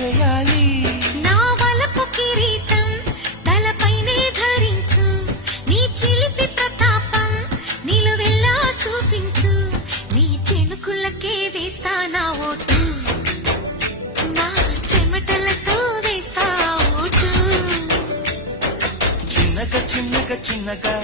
చేయాలి. నా వలపు కిరీటం తలపైనే ధరించు, నీ చిలిపి ప్రతాపం నిలువెల్లా చూపించు, నీ చెనుకులకే వేస్తా నా ఓటు, నా చెమటలతో వేస్తా ఓటు. చిన్నగా చిన్నగా చిన్నగా